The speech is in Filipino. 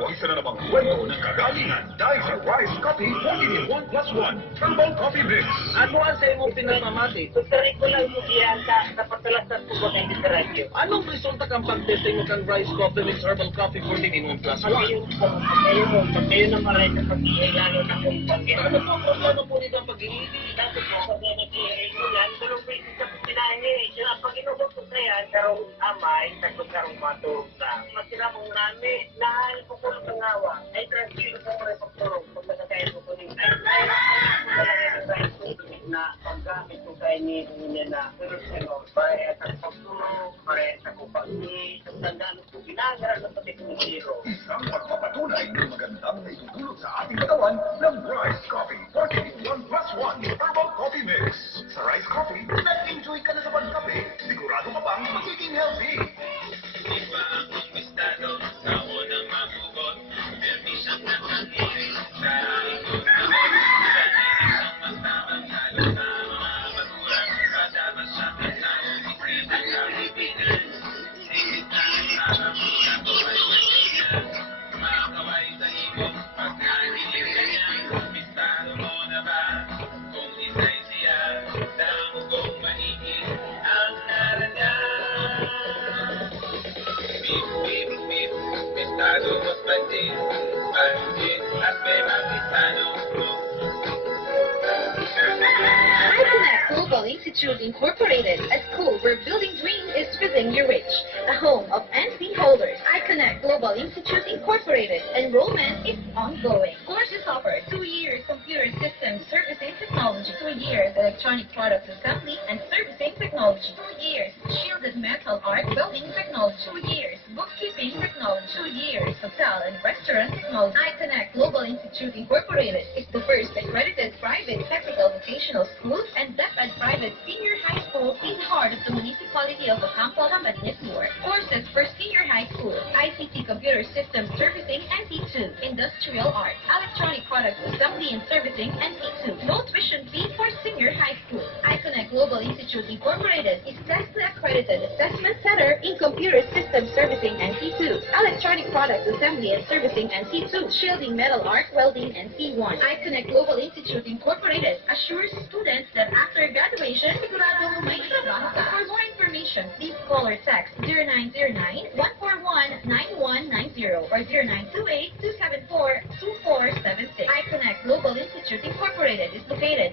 Pero ang isa na namang kwento ng kagalingan dahil sa Rice Coffee 14-in-1 plus 1 Herbal Coffee Mix. Ano ang sa imong pinamamati? Sa curriculum mo giyanta sa pagkalasat po ng literaryo. Anong resulta kang pag-testing mo kang Rice Coffee Mix Herbal Coffee 14-in-1 plus 1? Pagkayo na maray sa pag-iilano na kung pag-iilano. Ano po ang problema po nito ang pag-iilano? Dapat po sa pag-iilano yan, pero pwede sa pinahe. Pag inubot ko kaya, karong amay, takot karong matulog na. Masira mong nami, nahal po ko ng ngawa. Ay, transfero po ko rin pagtulog. Pag nagkakain po ko rin. Na paggamit ko kayo ni niya na pero para sa pagtulog, para sa kupagni, sa tandaan ko ginagara ng pati kong zero. Isang pagpapatunay ng magandang naitutulog sa ating katawan ng Rice Coffee 14-in-1 plus 1 Herbal Coffee Mix. Sa Rice Coffee, nag-enjoy ka na sa pagkape. Sigurado ka bang magiging healthy. Iba akong estado sa unang mabugot. Permisyang nakakilig sa ikot. Isang mastamang halo sa mga magulang. Kasama sa kasama ni Krita Kalipinan. Sigit na ang mga ko ay masiyan. Makaway sa ibon pagkanilig ka niya. Bistado mo na ba kung isa'y siya? Damo kong maigit ang naranyan. Bip, bip, bip, bistado mo't pansin. Pansin at may mabistado mo. I-Connect Global Institute Incorporated, a school where building dreams is filling your rich. A home of NC holders. I-Connect Global Institute Incorporated. Enrollment is ongoing. Courses offered 2 years Computer Systems Servicing Technology, 2 years Electronic Products Assembly and Servicing Technology, 2 years Shielded Metal Art Welding Technology, 2 years Bookkeeping Technology, 2 years Hotel and Restaurant Technology. I-Connect Global Institute Incorporated is the first accredited private technical vocational school and DepEd private senior high school in the heart of the municipality of Ocampo, Camarines North. Courses for senior high school, ICT Computer Systems Servicing NT2, Industrial Arts, Electronic Products Assembly and Servicing NT2. No tuition fee for senior high school. I-Connect Global Institute Incorporated is Tesla accredited assessment center in Computer Systems Servicing NT2, Electronic Products Assembly and Servicing NT2, Shielding Metal Arc Welding NT1. I-Connect Global Institute Incorporated assures students that after graduation, siguradong may trabaho ka. For more information, please call or text 0909-141-9190 or 0928-274-2476. I-Connect Global Institute Incorporated is located